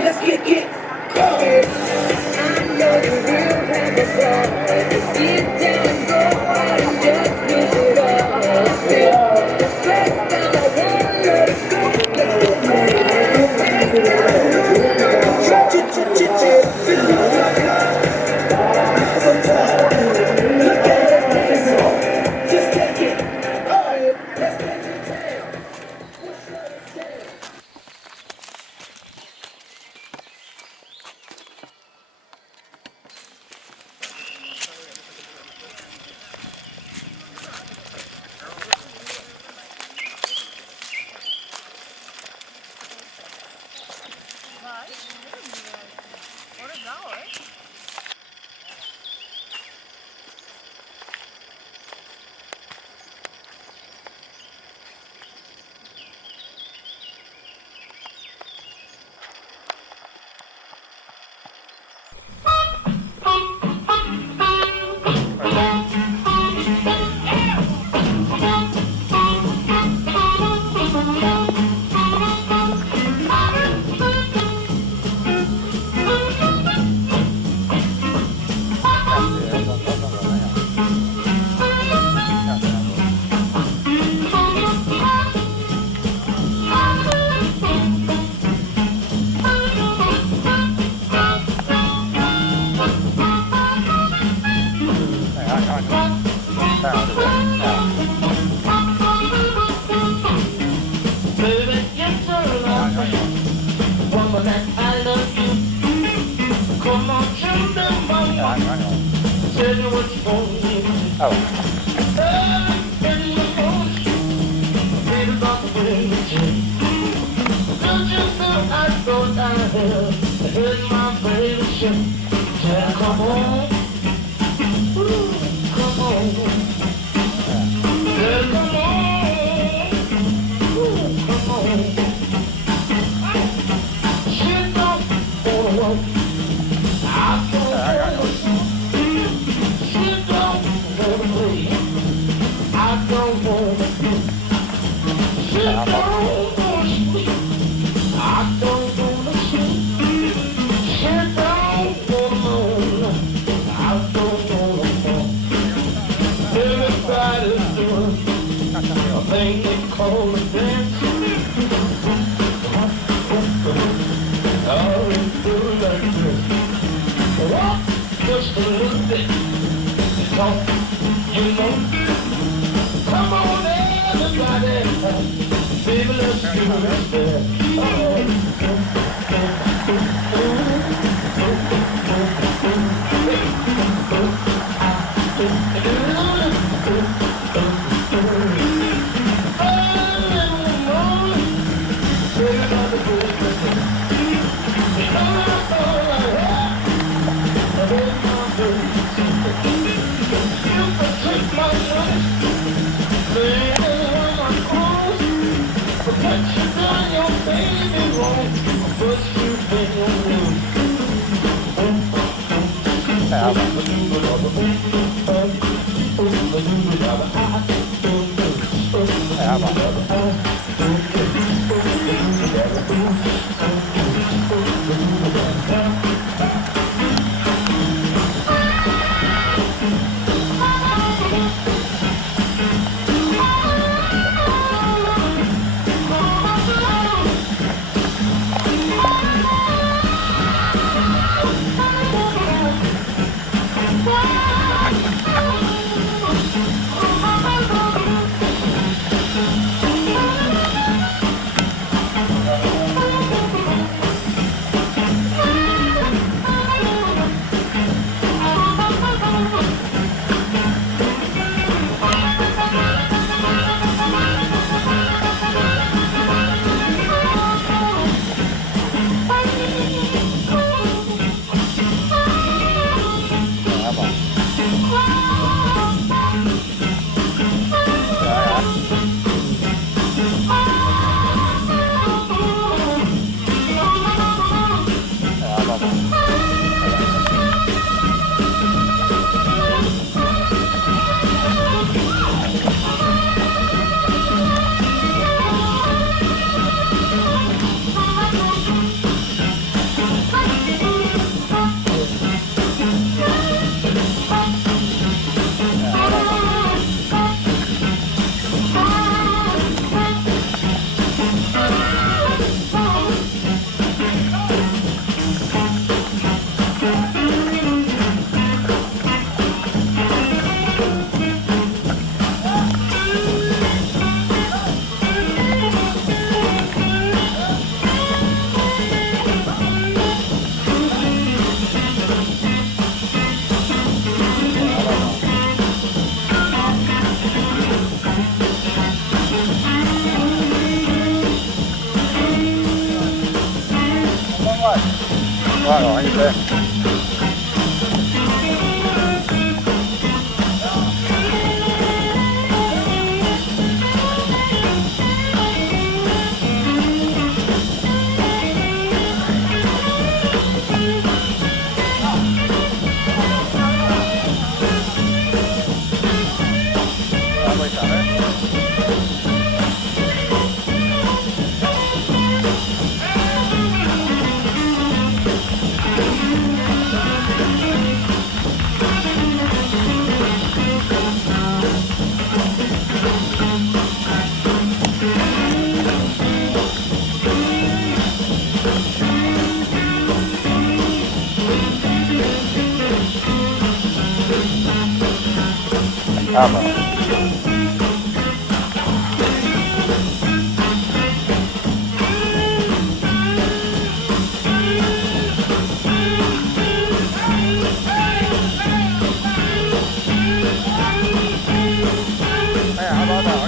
Let's get going. I know you will have a ball. Just get down and go out and just lose it all. Feel the stress down, I won't let it go. Let's go crazy. Just take it. Let's take it down. Baby, it's a long woman that I love you. Come on, show them mama. Tell me what you want me to do. Early in the morning, baby, about the way you change. Don't you know I go down here and hear my baby sing. Tell her, come on, ooh, come on. Tell her, come on, ooh, come on. She don't wanna work. I don't wanna see. She don't wanna play. I don't wanna do. She don't wanna sleep. I don't wanna sleep. She don't wanna moan. I don't wanna fall. Everybody's doing a thing they call a dance. Oh, do like this. Walk just a little bit. Talk, you know. Come on, everybody. Baby, let's do this. Claro, ahí está. Ama. How about that?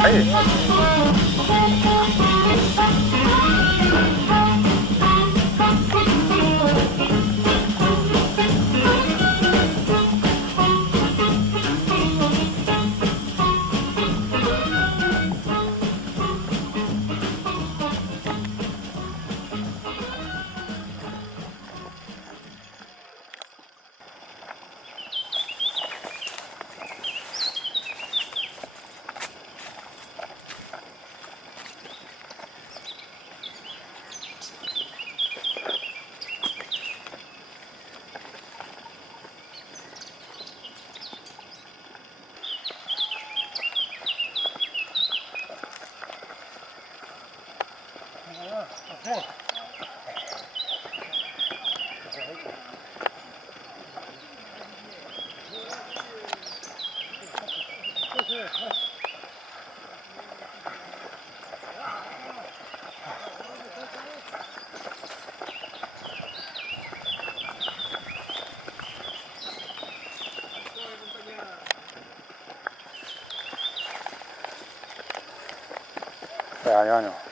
Hey. Año, año.